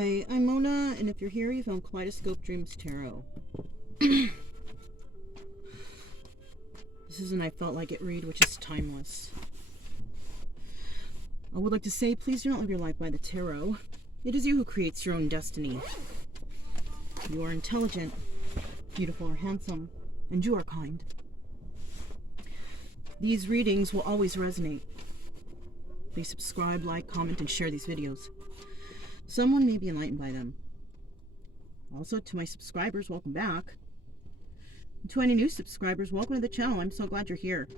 Hi, I'm Mona, and if you're here, you found Kaleidoscope Dreams Tarot. This is an I Felt Like It read, which is timeless. I would like to say, please do not live your life by the tarot. It is you who creates your own destiny. You are intelligent, beautiful, or handsome, and you are kind. These readings will always resonate. Please subscribe, like, comment, and share these videos. Someone may be enlightened by them. Also, to my subscribers, welcome back. And to any new subscribers, welcome to the channel. I'm so glad you're here.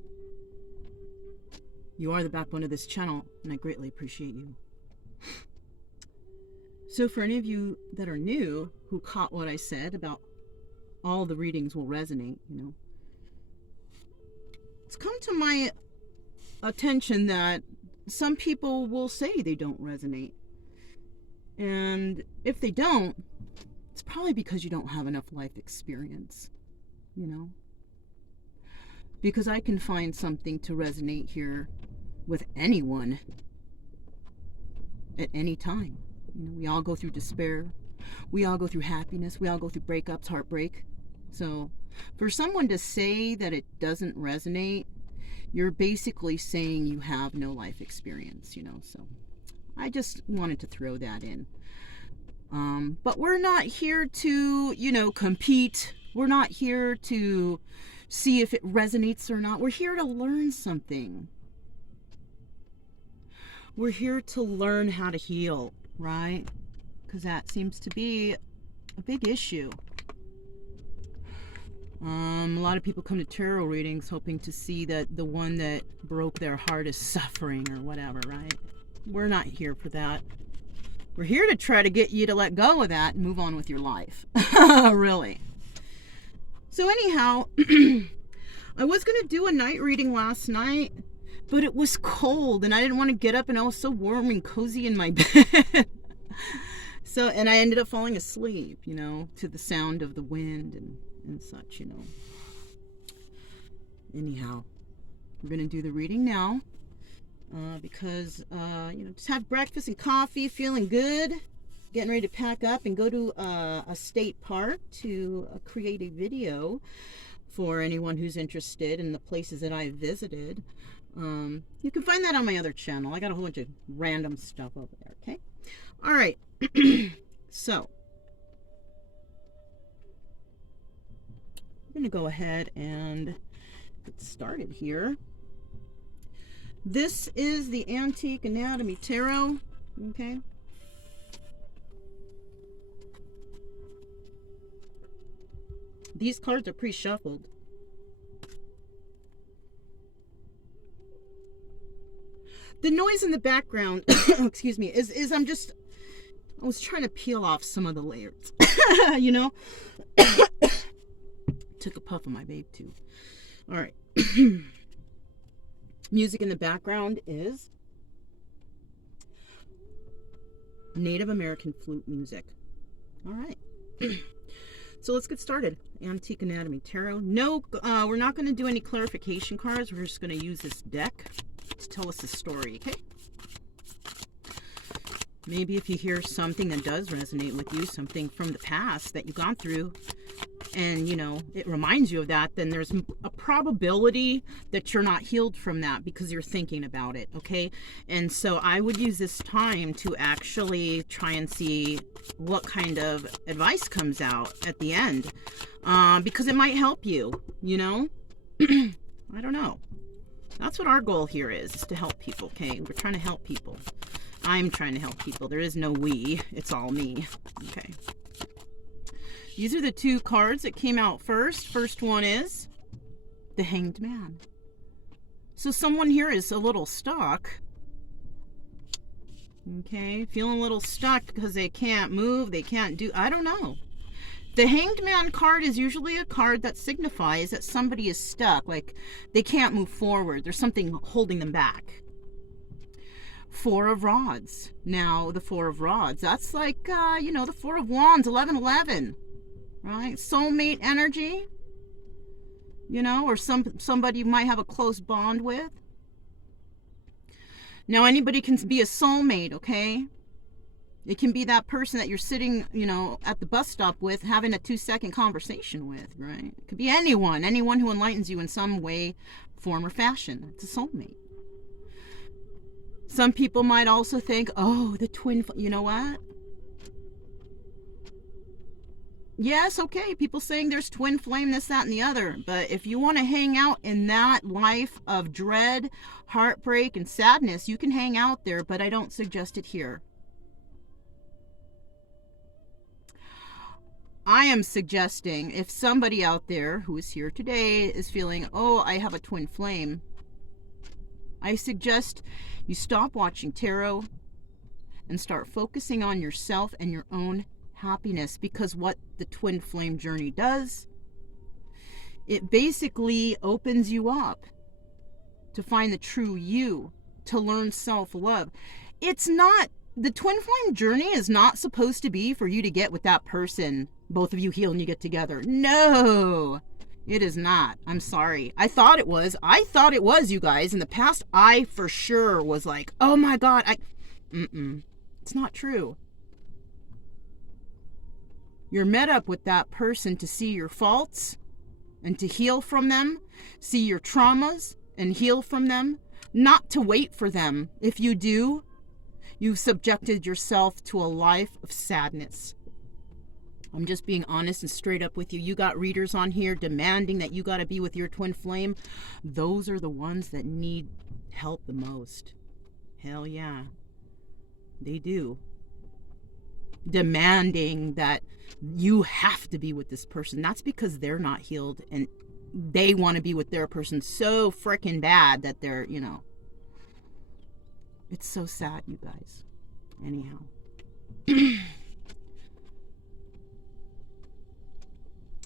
You are the backbone of this channel, and I greatly appreciate you. So for any of you that are new, who caught what I said about all the readings will resonate, you know, it's come to my attention that some people will say they don't resonate. And if they don't, it's probably because you don't have enough life experience, you know? Because I can find something to resonate here with anyone at any time. You know, we all go through despair. We all go through happiness. We all go through breakups, heartbreak. So for someone to say that it doesn't resonate, you're basically saying you have no life experience, you know? So I just wanted to throw that in. But we're not here to, you know, compete. We're not here to see if it resonates or not. We're here to learn something. We're here to learn how to heal, right? Because that seems to be a big issue. A lot of people come to tarot readings hoping to see that the one that broke their heart is suffering or whatever, right? We're not here for that. We're here to try to get you to let go of that and move on with your life. Really. So anyhow, I was going to do a night reading last night, but it was cold and I didn't want to get up, and I was so warm and cozy in my bed. So, and I ended up falling asleep, you know, to the sound of the wind and such, you know. Anyhow, we're going to do the reading now. Because, you know, just had breakfast and coffee, feeling good, getting ready to pack up and go to a state park to create a video for anyone who's interested in the places that I visited. You can find that on my other channel. I got a whole bunch of random stuff over there, okay? All right. So, I'm going to go ahead and get started here. This is the Antique Anatomy Tarot, okay? These cards are pre-shuffled. The noise in the background, excuse me, is I was trying to peel off some of the layers, you know? Took a puff of my babe too. All right. Music in the background is Native American flute music. All right. So let's get started. Antique Anatomy Tarot. No, we're not going to do any clarification cards. We're just going to use this deck to tell us a story, okay? Maybe if you hear something that does resonate with you, something from the past that you've gone through, and, you know, it reminds you of that, then there's a probability that you're not healed from that because you're thinking about it, okay? And so I would use this time to actually try and see what kind of advice comes out at the end, because it might help you, you know? I don't know. That's what our goal here is to help people, okay? We're trying to help people. I'm trying to help people. There is no we. It's all me, okay? These are the two cards that came out first. First one is the Hanged Man. So someone here is a little stuck. Okay, feeling a little stuck because they can't move, they can't do, I don't know. The Hanged Man card is usually a card that signifies that somebody is stuck, like they can't move forward. There's something holding them back. Four of Rods. Now, the Four of Rods, that's like, you know, the Four of Wands, 1111. Right? Soulmate energy, you know, or somebody you might have a close bond with. Now, anybody can be a soulmate, okay? It can be that person that you're sitting, you know, at the bus stop with, having a 2-second conversation with, right? It could be anyone who enlightens you in some way, form, or fashion. It's a soulmate. Some people might also think, oh, the twin, you know what? Yes, okay, people saying there's twin flame, this, that, and the other. But if you want to hang out in that life of dread, heartbreak, and sadness, you can hang out there, but I don't suggest it here. I am suggesting if somebody out there who is here today is feeling, oh, I have a twin flame, I suggest you stop watching tarot and start focusing on yourself and your own happiness, because what the twin flame journey does, it basically opens you up to find the true you, to learn self-love. It's not, the twin flame journey is not supposed to be for you to get with that person, both of you heal and you get together. No, it is not. I'm sorry. I thought it was, you guys. In the past, I for sure was like, oh my God, it's not true. You're met up with that person to see your faults and to heal from them, see your traumas and heal from them, not to wait for them. If you do, you've subjected yourself to a life of sadness. I'm just being honest and straight up with you. You got readers on here demanding that you got to be with your twin flame. Those are the ones that need help the most. Hell yeah, they do. Demanding that you have to be with this person. That's because they're not healed and they want to be with their person so freaking bad that they're, you know. It's so sad, you guys. Anyhow.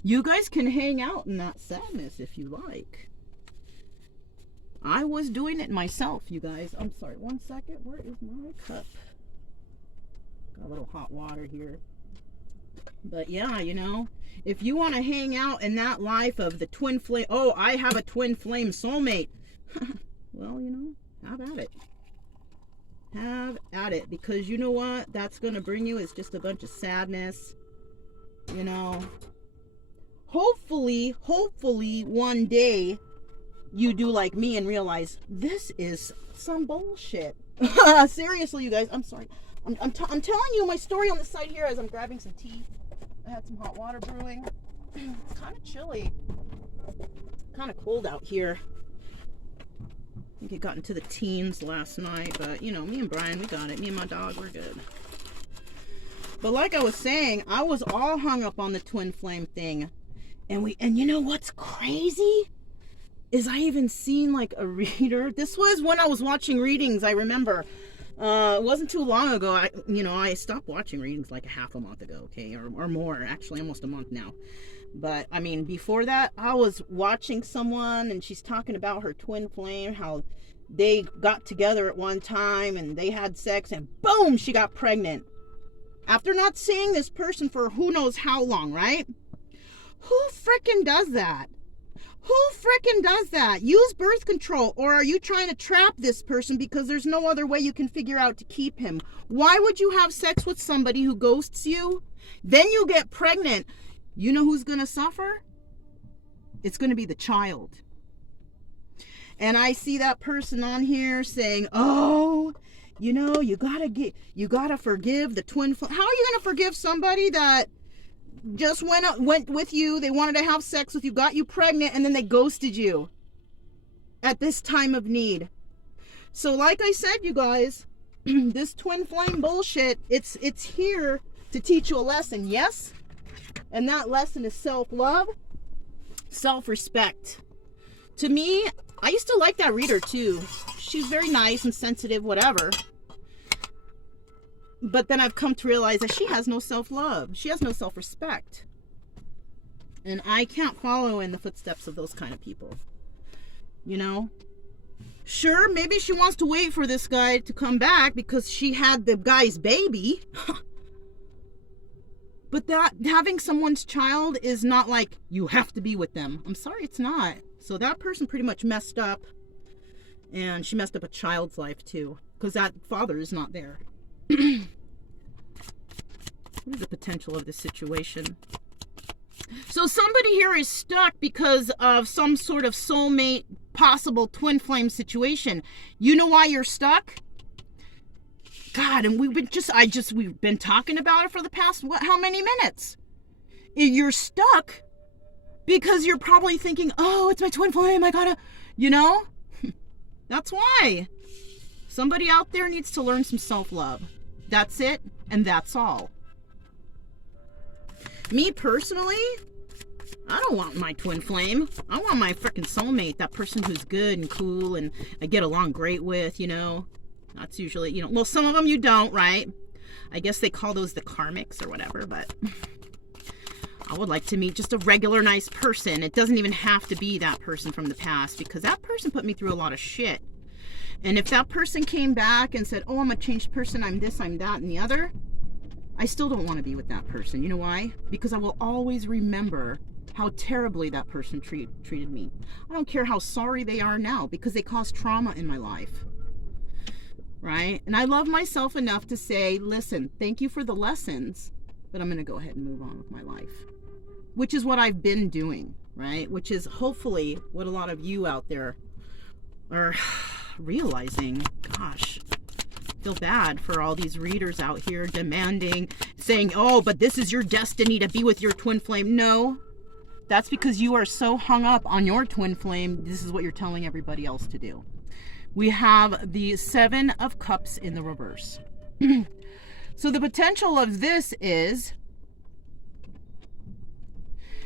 You guys can hang out in that sadness if you like. I was doing it myself, you guys. I'm sorry, 1 second. Where is my cup? Got a little hot water here. But yeah, you know, if you want to hang out in that life of the twin flame, oh, I have a twin flame soulmate. Well, you know, have at it. Have at it. Because you know what that's going to bring you is just a bunch of sadness. You know, hopefully one day you do like me and realize this is some bullshit. Seriously, you guys, I'm sorry. I'm telling you my story on the side here as I'm grabbing some tea. I had some hot water brewing. It's kind of chilly. Kind of cold out here. I think it got into the teens last night, but you know, me and Brian, we got it. Me and my dog, we're good. But like I was saying, I was all hung up on the twin flame thing. And you know what's crazy? Is I even seen like a reader. This was when I was watching readings, I remember. It wasn't too long ago. I stopped watching readings like a half a month ago, okay, or more, actually almost a month now. But I mean, before that, I was watching someone and she's talking about her twin flame, how they got together at one time and they had sex and boom, she got pregnant. After not seeing this person for who knows how long, right? Who frickin' does that? Who frickin' does that? Use birth control, or are you trying to trap this person because there's no other way you can figure out to keep him? Why would you have sex with somebody who ghosts you? Then you get pregnant. You know who's gonna suffer? It's gonna be the child. And I see that person on here saying, oh, you know, you gotta forgive the twin flame. How are you gonna forgive somebody that just went with you, they wanted to have sex with you, got you pregnant, and then they ghosted you at this time of need? So like I said, you guys, this twin flame bullshit, it's here to teach you a lesson, yes? And that lesson is self-love, self-respect. To me, I used to like that reader too. She's very nice and sensitive, whatever. But then I've come to realize that she has no self-love. She has no self-respect. And I can't follow in the footsteps of those kind of people. You know? Sure, maybe she wants to wait for this guy to come back because she had the guy's baby. But that having someone's child is not like you have to be with them. I'm sorry, it's not. So that person pretty much messed up. And she messed up a child's life too. Because that father is not there. What is the potential of this situation? So somebody here is stuck because of some sort of soulmate, possible twin flame situation. You know why you're stuck? God, and we've been talking about it for the past, how many minutes? You're stuck because you're probably thinking, oh, it's my twin flame, I gotta, you know? That's why. Somebody out there needs to learn some self-love. That's it, and that's all. Me personally, I don't want my twin flame. I want my freaking soulmate, that person who's good and cool and I get along great with, you know. That's usually, you know, well, some of them you don't, right? I guess they call those the karmics or whatever, but I would like to meet just a regular nice person. It doesn't even have to be that person from the past, because that person put me through a lot of shit. And if that person came back and said, oh, I'm a changed person, I'm this, I'm that, and the other, I still don't want to be with that person. You know why? Because I will always remember how terribly that person treated me. I don't care how sorry they are now, because they caused trauma in my life. Right? And I love myself enough to say, listen, thank you for the lessons, but I'm going to go ahead and move on with my life. Which is what I've been doing, right? Which is hopefully what a lot of you out there are realizing. Gosh. Feel bad for all these readers out here demanding, saying, oh, but this is your destiny to be with your twin flame. No, that's because you are so hung up on your twin flame. This is what you're telling everybody else to do. We have the 7 of Cups in the reverse. So the potential of this is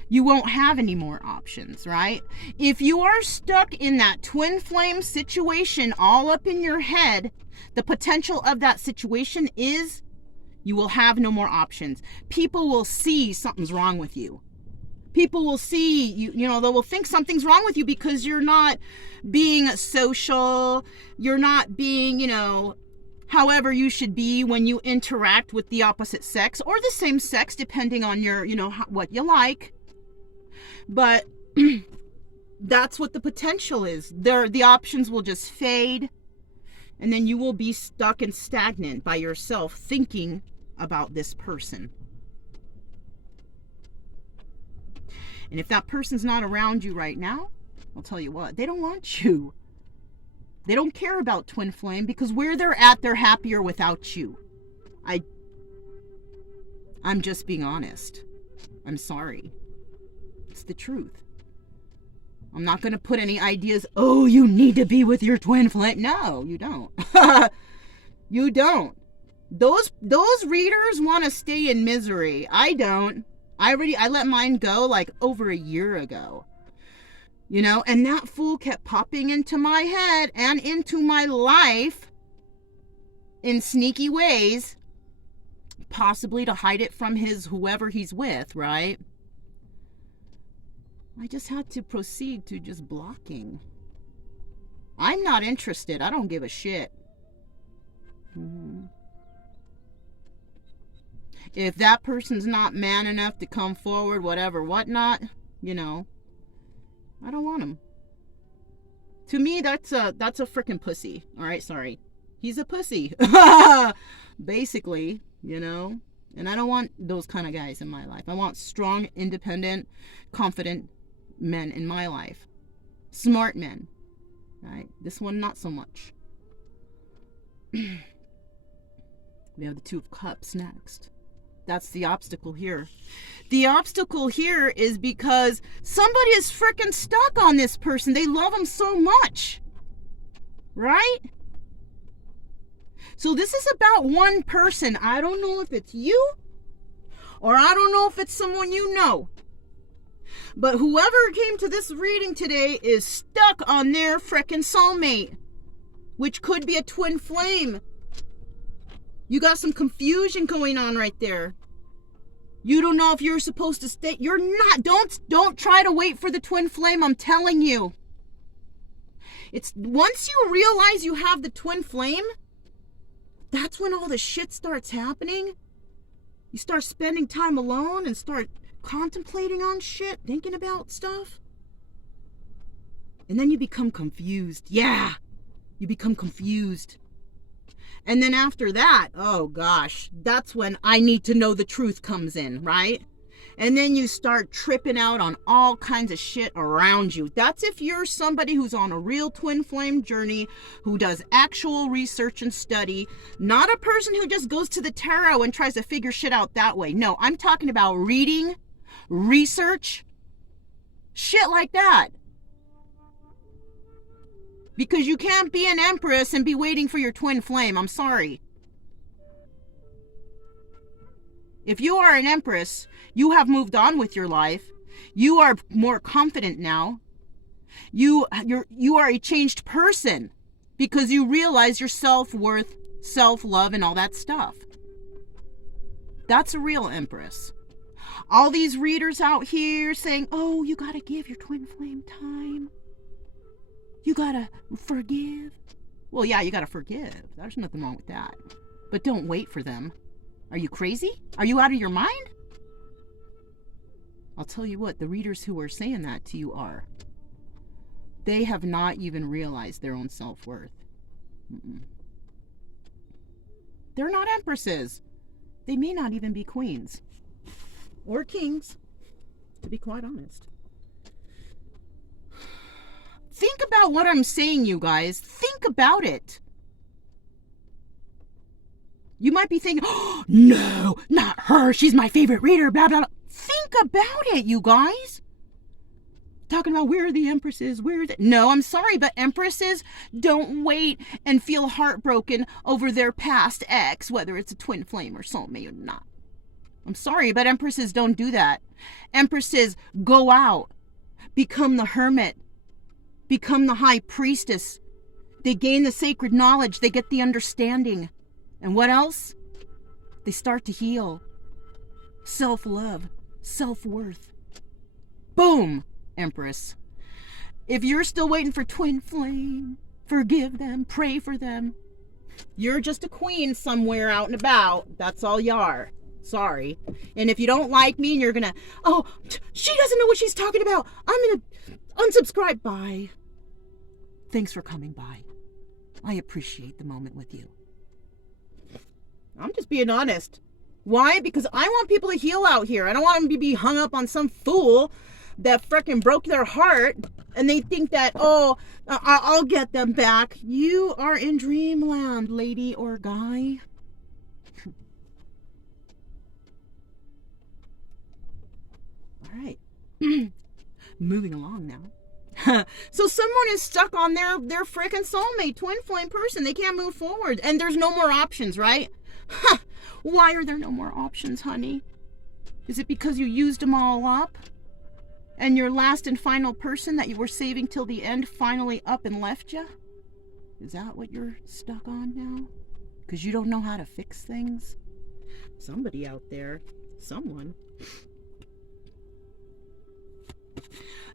you won't have any more options, right? If you are stuck in that twin flame situation all up in your head, the potential of that situation is you will have no more options. People will see something's wrong with you. People will see you, you know, they will think something's wrong with you because you're not being social. You're not being, you know, however you should be when you interact with the opposite sex or the same sex, depending on your, you know, what you like. But that's what the potential is. The options will just fade. And then you will be stuck and stagnant by yourself thinking about this person. And if that person's not around you right now, I'll tell you what, they don't want you. They don't care about twin flame because where they're at, they're happier without you. I'm just being honest. I'm sorry. It's the truth. I'm not going to put any ideas, oh, you need to be with your twin flame. No, you don't. You don't. Those readers want to stay in misery. I don't. I let mine go like over a year ago. You know, and that fool kept popping into my head and into my life in sneaky ways, possibly to hide it from whoever he's with, right? I just had to proceed to just blocking. I'm not interested. I don't give a shit. If that person's not man enough to come forward, whatever, whatnot, you know, I don't want him. To me, that's a freaking pussy. All right, sorry. He's a pussy. Basically, you know. And I don't want those kind of guys in my life. I want strong, independent, confident men in my life. Smart men. Right? This one, not so much. We have the 2 of Cups next. That's the obstacle here. The obstacle here is because somebody is freaking stuck on this person. They love him so much. Right? So this is about one person. I don't know if it's you or I don't know if it's someone you know. But whoever came to this reading today is stuck on their frickin' soulmate, which could be a twin flame. You got some confusion going on right there. You don't know if you're supposed to stay. You're not. Don't try to wait for the twin flame. I'm telling you. It's once you realize you have the twin flame, that's when all the shit starts happening. You start spending time alone and start contemplating on shit, thinking about stuff. And then you become confused. Yeah, you become confused. And then after that, oh gosh, that's when I need to know the truth comes in, right? And then you start tripping out on all kinds of shit around you. That's if you're somebody who's on a real twin flame journey, who does actual research and study, not a person who just goes to the tarot and tries to figure shit out that way. No, I'm talking about reading, research, shit like that. Because you can't be an empress and be waiting for your twin flame. I'm sorry. If you are an empress, you have moved on with your life. You are more confident now. You are a changed person because you realize your self-worth, self-love, and all that stuff. That's a real empress. All these readers out here saying, oh, you got to give your twin flame time. You got to forgive. Well, yeah, you got to forgive. There's nothing wrong with that. But don't wait for them. Are you crazy? Are you out of your mind? I'll tell you what, the readers who are saying that to you are. They have not even realized their own self-worth. They're not empresses. They may not even be queens. Or kings, to be quite honest. Think about what I'm saying, you guys. Think about it. You might be thinking, oh, no, not her. She's my favorite reader, blah, blah, blah. Think about it, you guys. Talking about where are the empresses, where are the... No, I'm sorry, but empresses don't wait and feel heartbroken over their past ex, whether it's a twin flame or soulmate or not. I'm sorry, but empresses don't do that. Empresses go out, become the hermit, become the high priestess. They gain the sacred knowledge. They get the understanding. And what else? They start to heal. Self-love, self-worth. Boom, Empress. If you're still waiting for twin flame, forgive them, pray for them. You're just a queen somewhere out and about. That's all you are. Sorry. And if you don't like me and you're gonna, oh, she doesn't know what she's talking about, I'm gonna unsubscribe. Bye. Thanks for coming by. I appreciate the moment with you. I'm just being honest. Why? Because I want people to heal out here. I don't want them to be hung up on some fool that freaking broke their heart and they think that, oh, I'll get them back. You are in dreamland, lady or guy. All right. Moving along now. So someone is stuck on their freaking soulmate, twin flame person. They can't move forward. And there's no more options, right? Why are there no more options, honey? Is it because you used them all up? And your last and final person that you were saving till the end finally up and left you? Is that what you're stuck on now? Because you don't know how to fix things? Somebody out there, someone.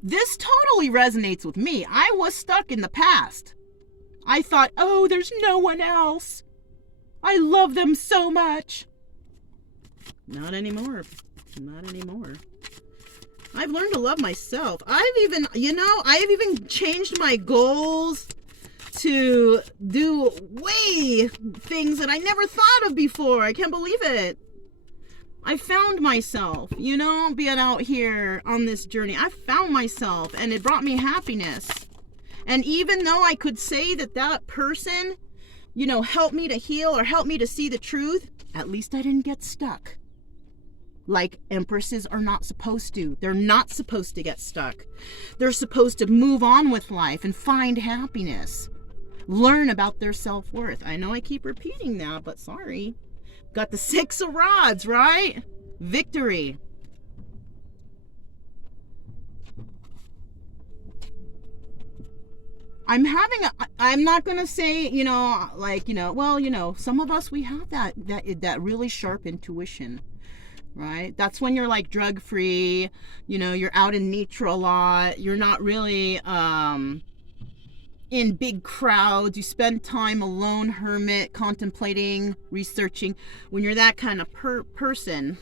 This totally resonates with me. I was stuck in the past. I thought, oh, there's no one else. I love them so much. Not anymore. Not anymore. I've learned to love myself. I've even changed my goals to do way things that I never thought of before. I can't believe it. I found myself, being out here on this journey. I found myself and it brought me happiness. And even though I could say that person, helped me to heal or helped me to see the truth, at least I didn't get stuck. Like empresses are not supposed to. They're not supposed to get stuck. They're supposed to move on with life and find happiness. Learn about their self-worth. I know I keep repeating that, but sorry. Got the 6 of Rods, right? Victory. I'm not going to say, some of us, we have that really sharp intuition, right? That's when you're like drug free, you're out in nature a lot. You're not really, in big crowds. You spend time alone, hermit, contemplating, researching. When you're that kind of person,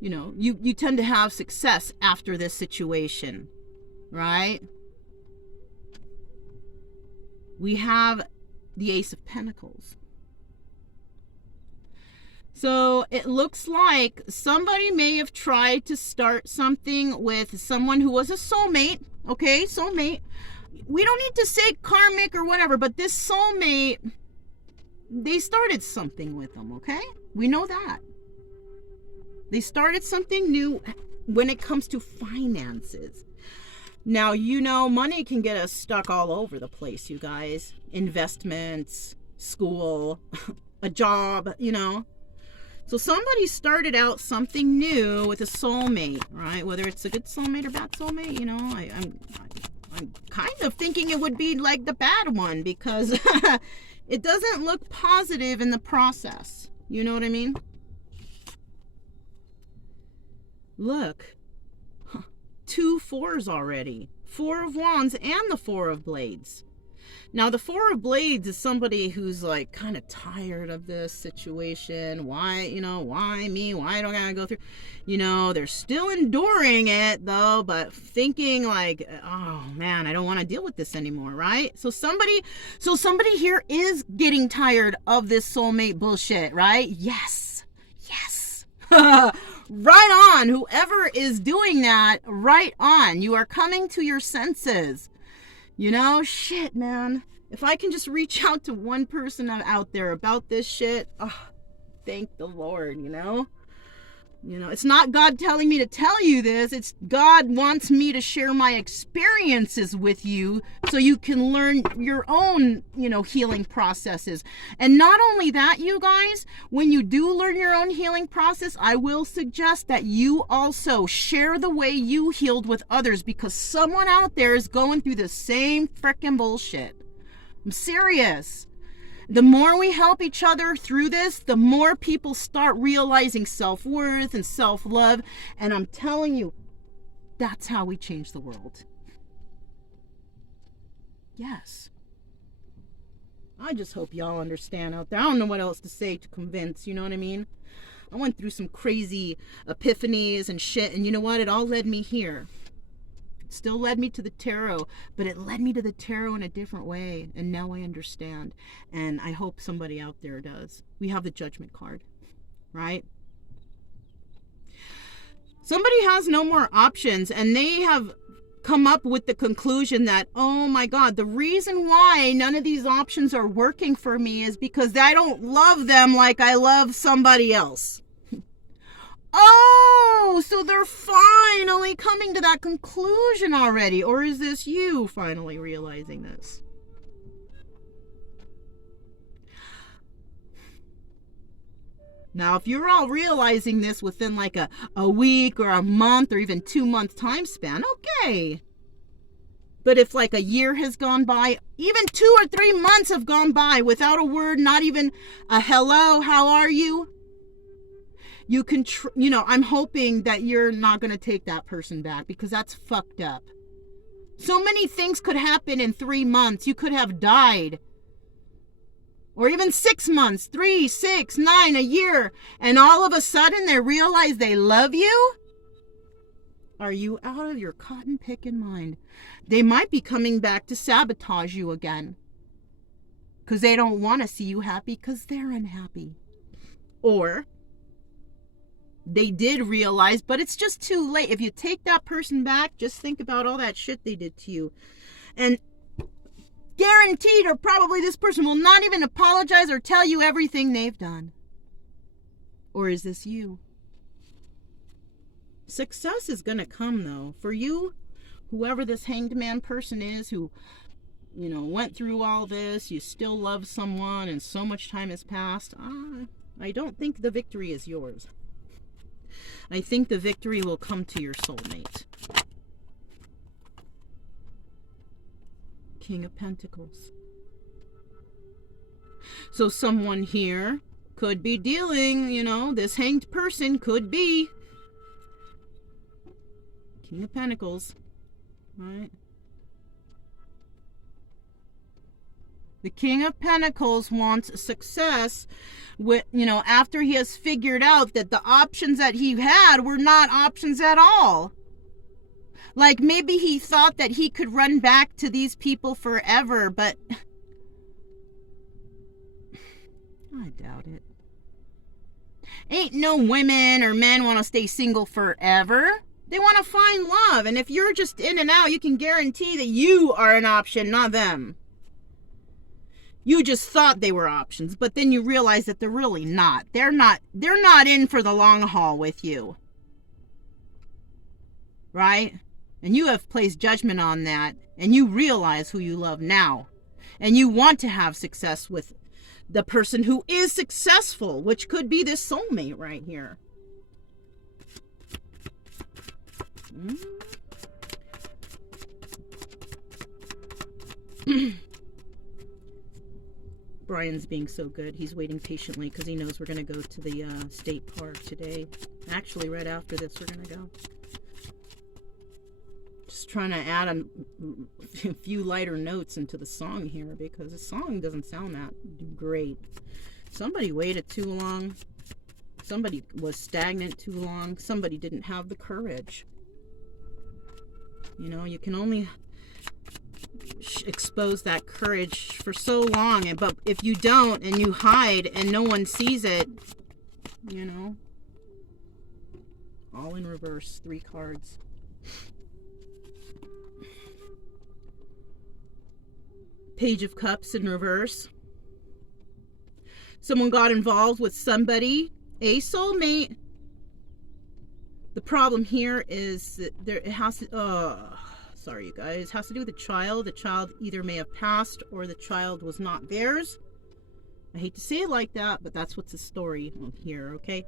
you tend to have success after this situation, right? We have the Ace of Pentacles. So it looks like somebody may have tried to start something with someone who was a soulmate. Okay, soulmate. We don't need to say karmic or whatever, but this soulmate, they started something with them, okay? We know that. They started something new when it comes to finances. Now, you know, money can get us stuck all over the place, you guys. Investments, school, a job, you know. So somebody started out something new with a soulmate, right? Whether it's a good soulmate or bad soulmate, you know, I'm kind of thinking it would be like the bad one, because it doesn't look positive in the process. You know what I mean? Look, 2 4s already. 4 of Wands and the 4 of Blades. Now, the 4 of Blades is somebody who's like kind of tired of this situation. Why, you know, why me? Why don't I gotta go through? You know, they're still enduring it though, but thinking like, oh man, I don't want to deal with this anymore, right? So somebody here is getting tired of this soulmate bullshit, right? Yes. Yes. Right on. Whoever is doing that, right on. You are coming to your senses. You know, shit, man. If I can just reach out to one person out there about this shit, oh, thank the Lord, you know? You know, it's not God telling me to tell you this. It's God wants me to share my experiences with you so you can learn your own, you know, healing processes. And not only that, you guys, when you do learn your own healing process, I will suggest that you also share the way you healed with others, because someone out there is going through the same frickin' bullshit. I'm serious. The more we help each other through this, the more people start realizing self-worth and self-love. And I'm telling you, that's how we change the world. Yes. I just hope y'all understand out there. I don't know what else to say to convince, you know what I mean? I went through some crazy epiphanies and shit, and you know what? It all led me here. Still led me to the tarot, but it led me to the tarot in a different way, and now I understand, and I hope somebody out there does. We have the Judgment card, right? Somebody has no more options, and they have come up with the conclusion that, oh my God, the reason why none of these options are working for me is because I don't love them like I love somebody else. Oh, so they're finally coming to that conclusion already. Or is this you finally realizing this? Now, if you're all realizing this within like a week or a month or even 2-month time span, okay. But if like a year has gone by, even 2 or 3 months have gone by without a word, not even a hello, how are you? You can, you know, I'm hoping that you're not going to take that person back, because that's fucked up. So many things could happen in 3 months. You could have died. Or even 6 months, 3, 6, 9, a year. And all of a sudden they realize they love you? Are you out of your cotton picking mind? They might be coming back to sabotage you again, because they don't want to see you happy because they're unhappy. Or they did realize, but it's just too late. If you take that person back, just think about all that shit they did to you. And guaranteed, or probably this person will not even apologize or tell you everything they've done. Or is this you? Success is going to come, though. For you, whoever this hanged man person is who, you know, went through all this, you still love someone and so much time has passed, I don't think the victory is yours. I think the victory will come to your soulmate. King of Pentacles. So someone here could be dealing, you know, this hanged person could be King of Pentacles, right? The King of Pentacles wants success with, you know, after he has figured out that the options that he had were not options at all. Like maybe he thought that he could run back to these people forever, but I doubt it. Ain't no women or men want to stay single forever. They want to find love. And if you're just in and out, you can guarantee that you are an option, not them. You just thought they were options, but then you realize that they're really not. They're not in for the long haul with you. Right? And you have placed judgment on that, and you realize who you love now. And you want to have success with the person who is successful, which could be this soulmate right here. Brian's being so good. He's waiting patiently because he knows we're going to go to the state park today. Actually, right after this, we're going to go. Just trying to add a few lighter notes into the song here because the song doesn't sound that great. Somebody waited too long. Somebody was stagnant too long. Somebody didn't have the courage. You know, you can only expose that courage for so long, but if you don't and you hide and no one sees it, you know, all in reverse. 3 cards. Page of Cups in reverse. Someone got involved with somebody, a soulmate. The problem here is that it has to, sorry you guys, it has to do with the child. The child either may have passed or the child was not theirs. I hate to say it like that, but that's what's the story here, okay?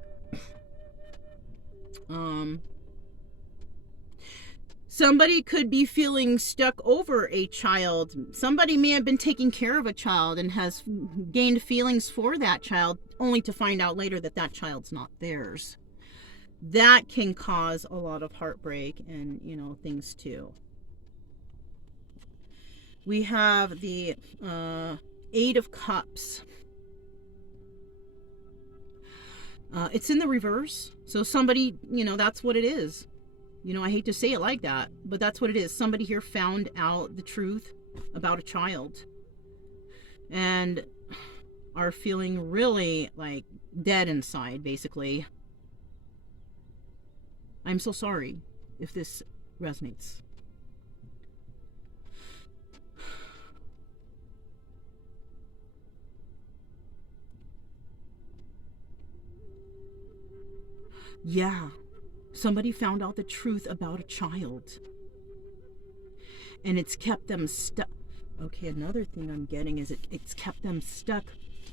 Somebody could be feeling stuck over a child. Somebody may have been taking care of a child and has gained feelings for that child, only to find out later that that child's not theirs. That can cause a lot of heartbreak and, you know, things too. We have the 8 of Cups. It's in the reverse. So somebody, you know, that's what it is. You know, I hate to say it like that, but that's what it is. Somebody here found out the truth about a child and are feeling really like dead inside, basically. I'm so sorry if this resonates. Yeah. Somebody found out the truth about a child. And it's kept them stuck. Okay, another thing I'm getting is it's kept them stuck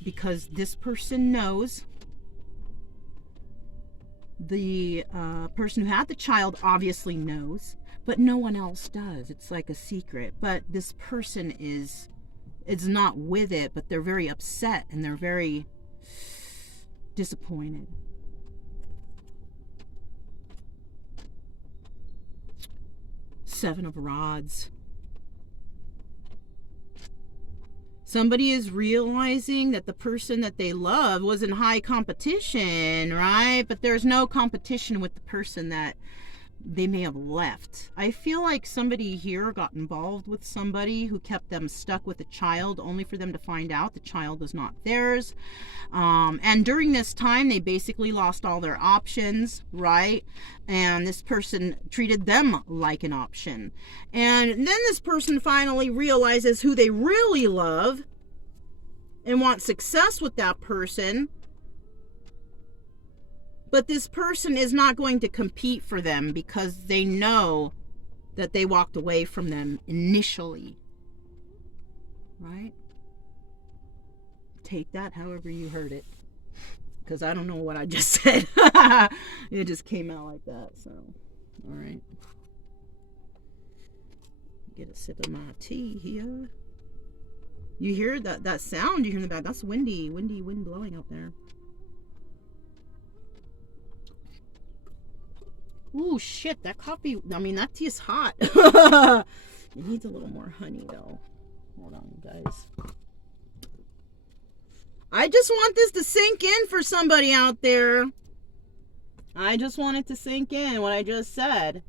because this person knows. The person who had the child obviously knows, but no one else does. It's like a secret. But this person is not with it, but they're very upset and they're very disappointed. Seven of Rods. Somebody is realizing that the person that they love was in high competition, right? But there's no competition with the person that they may have left. I feel like somebody here got involved with somebody who kept them stuck with a child, only for them to find out the child was not theirs. And during this time, they basically lost all their options, right? And this person treated them like an option. And then this person finally realizes who they really love and want success with that person. But this person is not going to compete for them because they know that they walked away from them initially. Right? Take that however you heard it. Because I don't know what I just said. It just came out like that. So, all right. Get a sip of my tea here. You hear that sound you hear in the back? That's wind blowing up there. Ooh, shit, that coffee, I mean, that tea is hot. It needs a little more honey, though. Hold on, guys. I just want this to sink in for somebody out there. I just want it to sink in, what I just said.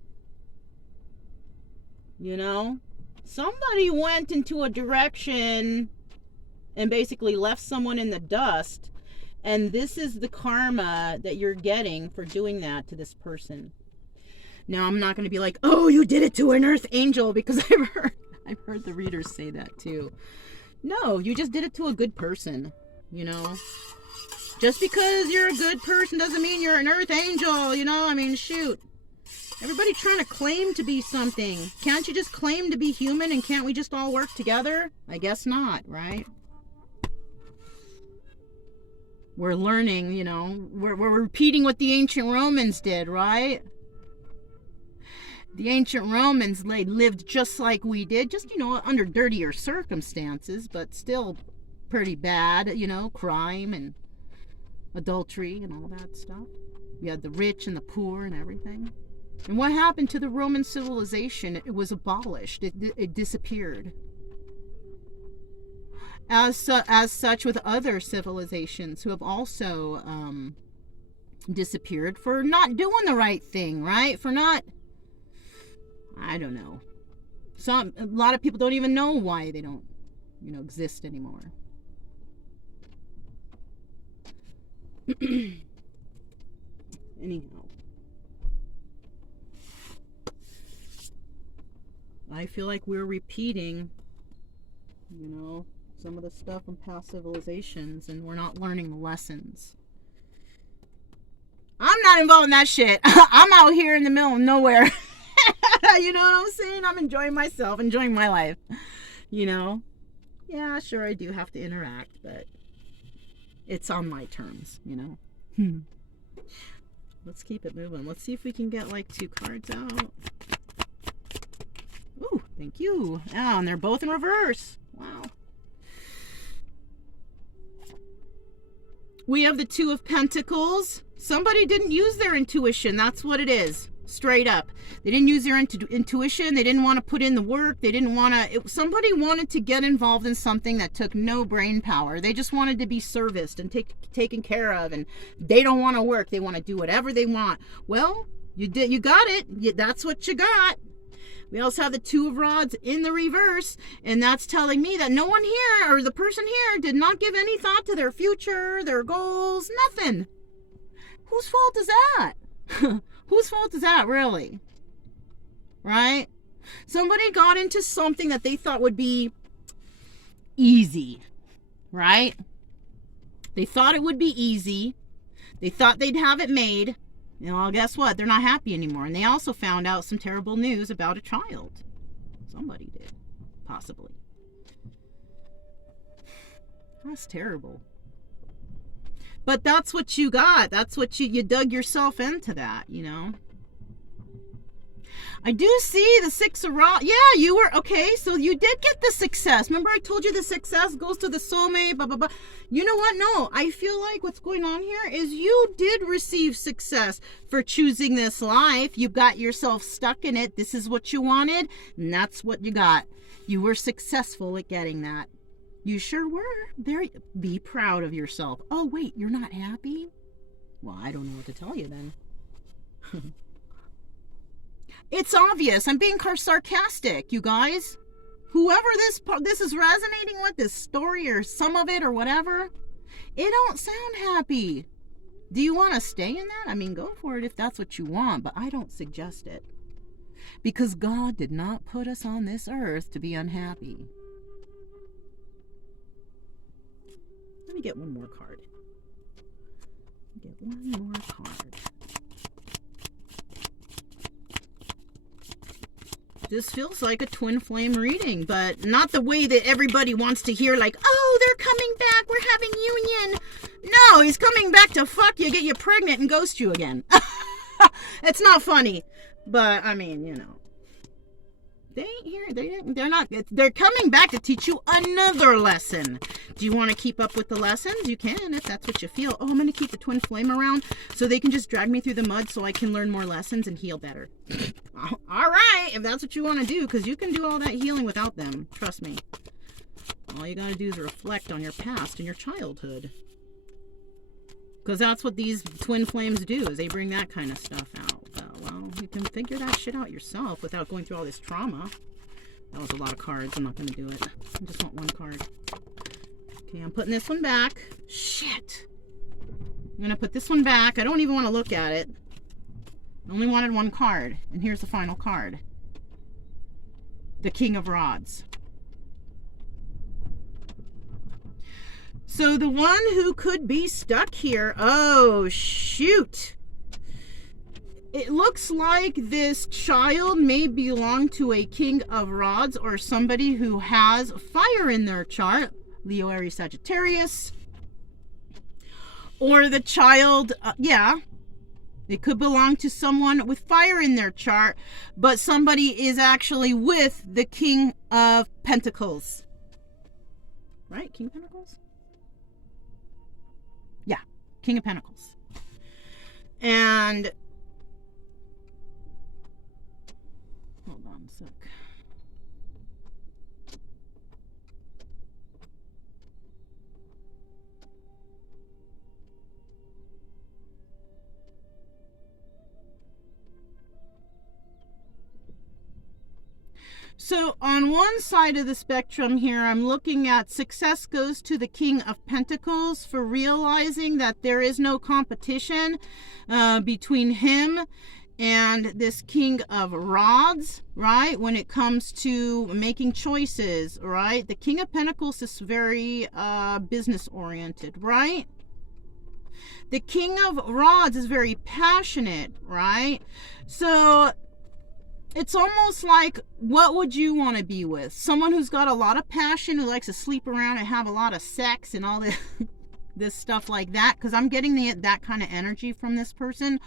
You know? Somebody went into a direction and basically left someone in the dust And this is the karma that you're getting for doing that to this person. Now, I'm not going to be like, oh, you did it to an earth angel, because I've heard the readers say that too. No, you just did it to a good person, you know. Just because you're a good person doesn't mean you're an earth angel, you know. I mean, shoot. Everybody trying to claim to be something. Can't you just claim to be human, and can't we just all work together? I guess not, right? We're learning, you know, we're repeating what the ancient Romans did, right? The ancient Romans, they lived just like we did, just, you know, under dirtier circumstances, but still pretty bad, you know, crime and adultery and all that stuff. You had the rich and the poor and everything. And what happened to the Roman civilization? It was abolished. It disappeared. As such with other civilizations who have also disappeared for not doing the right thing, right? For not, I don't know. A lot of people don't even know why they don't, you know, exist anymore. Anyhow, I feel like we're repeating, you know, some of the stuff from past civilizations, and we're not learning the lessons. I'm not involved in that shit. I'm out here in the middle of nowhere. You know what I'm saying? I'm enjoying myself, enjoying my life. You know? Yeah, sure, I do have to interact, but it's on my terms, you know? Let's keep it moving. Let's see if we can get like 2 cards out. Ooh, thank you. Oh, and they're both in reverse. Wow. We have the 2 of Pentacles. Somebody didn't use their intuition. That's what it is. Straight up. They didn't use their intuition. They didn't want to put in the work. They didn't want to... Somebody wanted to get involved in something that took no brain power. They just wanted to be serviced and taken care of. And they don't want to work. They want to do whatever they want. Well, you got it. That's what you got. We also have the 2 of Rods in the reverse, and that's telling me that no one here, or the person here, did not give any thought to their future, their goals, nothing. Whose fault is that? Whose fault is that, really? Right? Somebody got into something that they thought would be easy, right? They thought it would be easy. They thought they'd have it made. Well, guess what? They're not happy anymore. And they also found out some terrible news about a child. Somebody did. Possibly. That's terrible. But that's what you got. That's what you dug yourself into that, you know. I do see the 6 of Rods. Yeah, you were, okay, so you did get the success. Remember I told you the success goes to the soulmate, blah, blah, blah. You know what? No, I feel like what's going on here is you did receive success for choosing this life. You got yourself stuck in it. This is what you wanted, and that's what you got. You were successful at getting that. You sure were. Be proud of yourself. Oh, wait, you're not happy? Well, I don't know what to tell you then. It's obvious. I'm being sarcastic, you guys. Whoever this is resonating with, this story or some of it or whatever, it don't sound happy. Do you want to stay in that? I mean, go for it if that's what you want, but I don't suggest it. Because God did not put us on this earth to be unhappy. Let me get one more card. Get one more card. This feels like a twin flame reading, but not the way that everybody wants to hear, like, oh, they're coming back, we're having union. No, he's coming back to fuck you, get you pregnant, and ghost you again. It's not funny, but, I mean, you know. They ain't here, they're not, they're coming back to teach you another lesson. Do you want to keep up with the lessons? You can, if that's what you feel. Oh, I'm going to keep the twin flame around so they can just drag me through the mud so I can learn more lessons and heal better. All right, if that's what you want to do, because you can do all that healing without them. Trust me. All you got to do is reflect on your past and your childhood. Because that's what these twin flames do, is they bring that kind of stuff out. Well, you can figure that shit out yourself without going through all this trauma. That was a lot of cards. I'm not going to do it. I just want one card. Okay, I'm putting this one back. Shit. going to put this one back. I don't even want to look at it. I only wanted one card. And here's the final card. The King of Rods. So the one who could be stuck here, oh shoot. It looks like this child may belong to a King of Rods or somebody who has fire in their chart. Leo, Aries, Sagittarius. Or the child, yeah, it could belong to someone with fire in their chart, but somebody is actually with the King of Pentacles. Right? King of Pentacles? Yeah, King of Pentacles. And hold on a sec. So on one side of the spectrum here, I'm looking at success goes to the King of Pentacles for realizing that there is no competition between him and this King of Rods, right? When it comes to making choices, right? The King of Pentacles is very business oriented, right? The King of Rods is very passionate, right? So it's almost like, what would you want to be with? Someone who's got a lot of passion, who likes to sleep around and have a lot of sex and all this, this stuff like that? Because I'm getting that kind of energy from this person.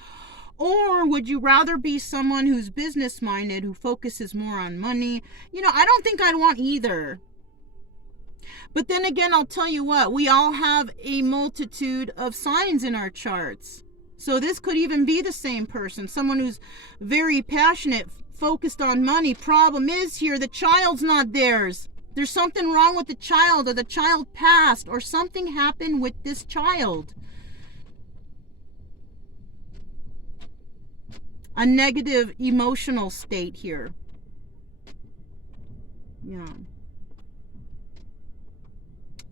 Or would you rather be someone who's business-minded, who focuses more on money? You know, I don't think I'd want either. But then again, I'll tell you what, we all have a multitude of signs in our charts. So this could even be the same person, someone who's very passionate, focused on money. Problem is here, the child's not theirs. There's something wrong with the child, or the child passed, or something happened with this child. A negative emotional state here. Yeah.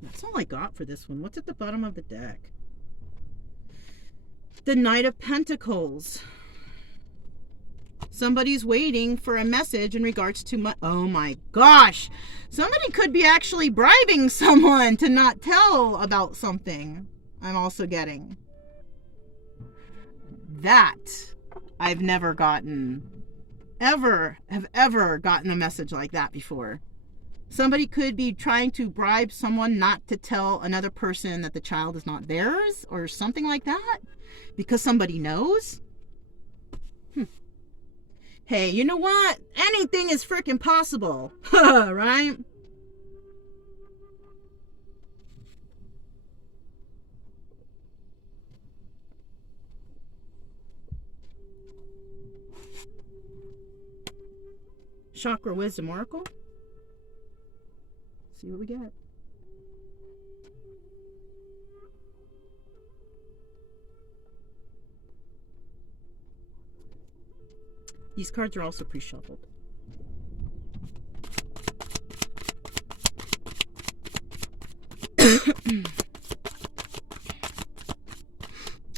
That's all I got for this one. What's at the bottom of the deck? The Knight of Pentacles. Somebody's waiting for a message in regards to oh my gosh. Somebody could be actually bribing someone to not tell about something. I'm also getting that. I've never gotten, have ever gotten a message like that before. Somebody could be trying to bribe someone not to tell another person that the child is not theirs or something like that because somebody knows. Hey, you know what? Anything is freaking possible, right? Chakra Wisdom Oracle. See what we get. These cards are also pre-shuffled.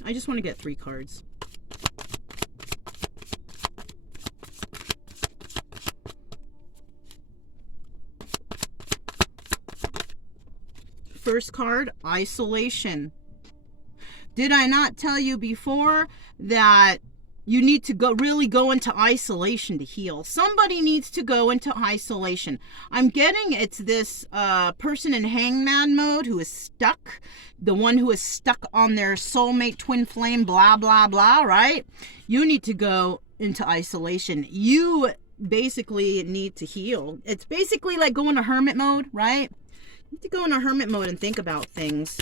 I just want to get 3 cards. First card, isolation. Did I not tell you before that you need to really go into isolation to heal? Somebody needs to go into isolation. I'm getting it's this person in hangman mode who is stuck. The one who is stuck on their soulmate, twin flame, blah, blah, blah, right? You need to go into isolation. You basically need to heal. It's basically like going to hermit mode, right? You need to go into hermit mode and think about things.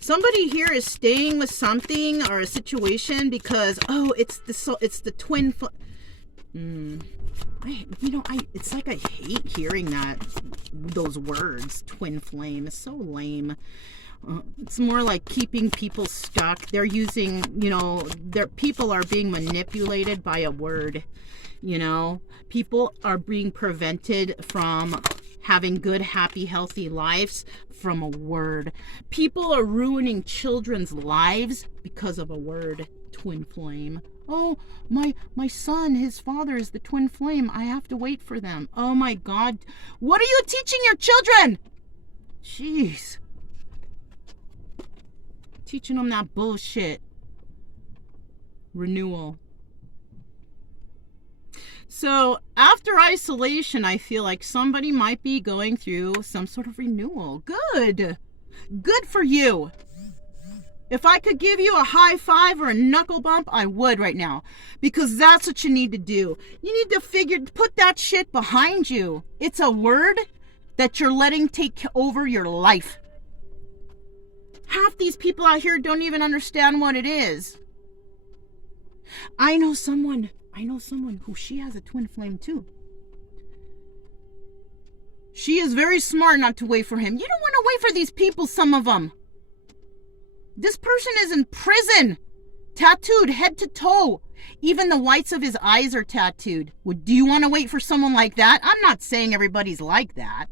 Somebody here is staying with something or a situation because, oh, it's the twin it's like I hate hearing those words, twin flame. It's so lame. It's more like keeping people stuck. They're using, their people are being manipulated by a word. People are being prevented from having good, happy, healthy lives from a word. People are ruining children's lives because of a word. Twin flame. Oh, my son, his father is the twin flame. I have to wait for them. Oh my God. What are you teaching your children? Jeez. Teaching them that bullshit. Renewal. So after isolation, I feel like somebody might be going through some sort of renewal. Good. Good for you. If I could give you a high five or a knuckle bump, I would right now. Because that's what you need to do. You need to put that shit behind you. It's a word that you're letting take over your life. Half these people out here don't even understand what it is. I know someone who she has a twin flame too. She is very smart not to wait for him. You don't want to wait for these people, some of them. This person is in prison, tattooed head to toe. Even the whites of his eyes are tattooed. Do you want to wait for someone like that? I'm not saying everybody's like that.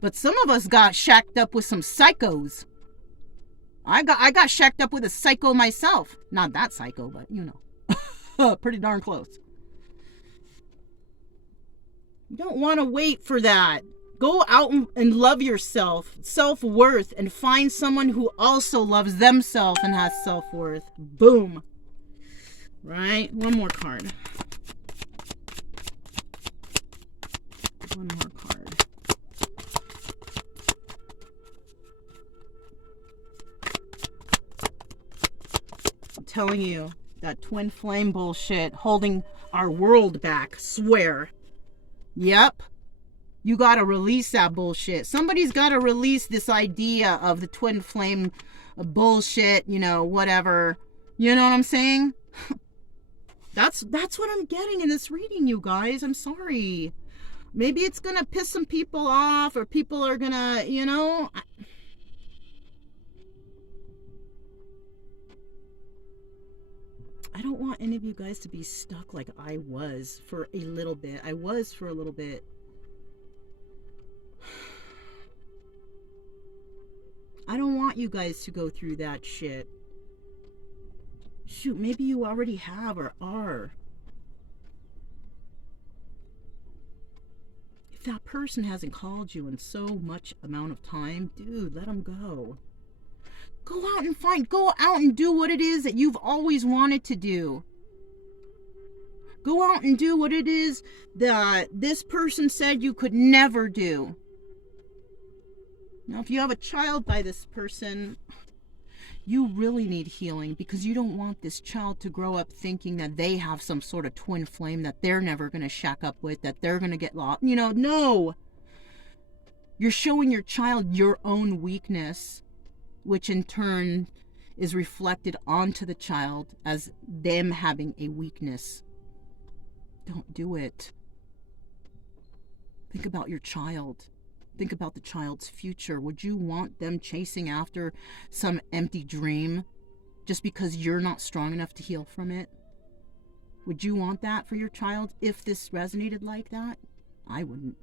But some of us got shacked up with some psychos. I got shacked up with a psycho myself. Not that psycho, but you know. Pretty darn close. You don't want to wait for that. Go out and love yourself, self-worth, and find someone who also loves themselves and has self-worth. Boom. Right? One more card. One more card. I'm telling you, that twin flame bullshit holding our world back. Swear. Yep. You gotta release that bullshit. Somebody's gotta release this idea of the twin flame bullshit, you know, whatever. You know what I'm saying? That's what I'm getting in this reading, you guys. I'm sorry. Maybe it's gonna piss some people off, or people are gonna, you know. I don't want any of you guys to be stuck like I was for a little bit. I was for a little bit. I don't want you guys to go through that shit. Shoot, maybe you already have or are. If that person hasn't called you in so much amount of time, dude, let them go. Go out and do what it is that you've always wanted to do. Go out and do what it is that this person said you could never do. Now, if you have a child by this person, you really need healing, because you don't want this child to grow up thinking that they have some sort of twin flame that they're never going to shack up with, that they're going to get lost. You know, no. You're showing your child your own weakness, which in turn is reflected onto the child as them having a weakness. Don't do it. Think about your child. Think about the child's future. Would you want them chasing after some empty dream just because you're not strong enough to heal from it? Would you want that for your child if this resonated like that? I wouldn't.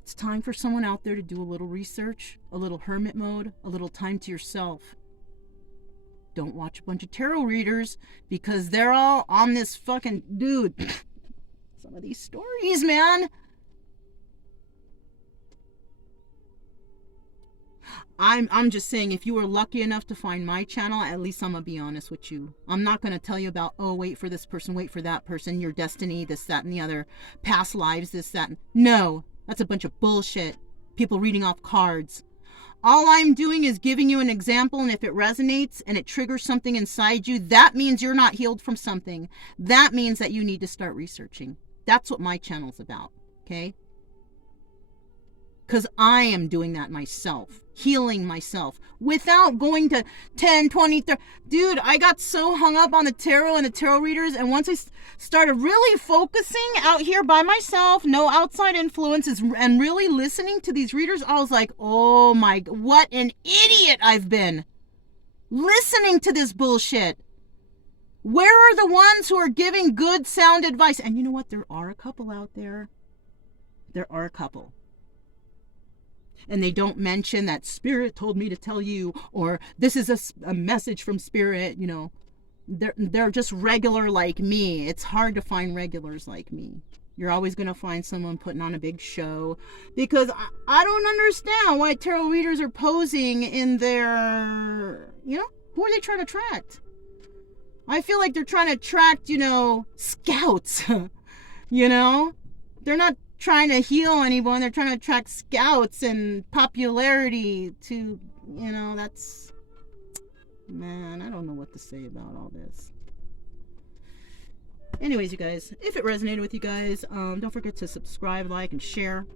It's time for someone out there to do a little research, a little hermit mode, a little time to yourself. Don't watch a bunch of tarot readers because they're all on this fucking... Dude, some of these stories, man. I'm just saying, if you were lucky enough to find my channel, at least I'm going to be honest with you. I'm not going to tell you about, oh, wait for this person, wait for that person, your destiny, this, that, and the other, past lives, this, that. No, that's a bunch of bullshit. People reading off cards. All I'm doing is giving you an example, and if it resonates and it triggers something inside you, that means you're not healed from something. That means that you need to start researching. That's what my channel's about, okay? Because I am doing that myself, healing myself, without going to 10, 20, 30. Dude, I got so hung up on the tarot and the tarot readers, and once I started really focusing out here by myself, no outside influences, and really listening to these readers, I was like, oh my, what an idiot I've been. Listening to this bullshit. Where are the ones who are giving good sound advice? And you know what? There are a couple out there. There are a couple. And they don't mention that Spirit told me to tell you, or this is a message from Spirit, you know. They're just regular like me. It's hard to find regulars like me. You're always going to find someone putting on a big show, because I don't understand why tarot readers are posing in their, you know, who are they trying to attract? I feel like they're trying to attract, you know, scouts. You know, they're not trying to heal anyone. They're trying to attract scouts and popularity to, you know, that's, man, I don't know what to say about all this. Anyways, you guys, if it resonated with you guys, don't forget to subscribe, like, and share.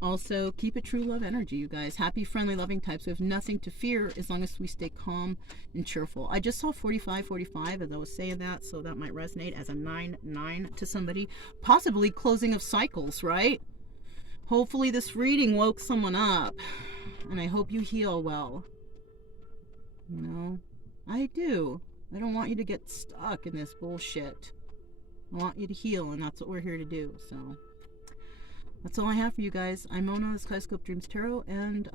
Also, keep it true love energy, you guys. Happy, friendly, loving types. We have nothing to fear as long as we stay calm and cheerful. I just saw 4545 as I was saying that, so that might resonate as a 9-9 to somebody. Possibly closing of cycles, right? Hopefully this reading woke someone up, and I hope you heal well. You know, I do. I don't want you to get stuck in this bullshit. I want you to heal, and that's what we're here to do. So that's all I have for you guys. I'm Mona, this Kaleidoscope Dreams Tarot, and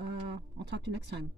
I'll talk to you next time.